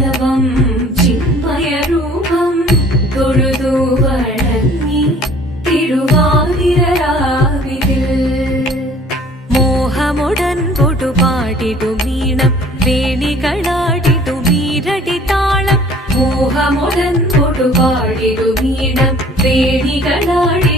പ്രണവം ചിന്മയരൂപം തൊഴുതു വണങ്ങി തിരുവാതിരരാവിതിൽ മോഹമുടൻ പൊടുപാടിടുമീണം വേണികളാടിടുമീരടി താളം മോഹമുടൻ പൊടുപാടിടുമീണം വേണികളാടിടുമീരടി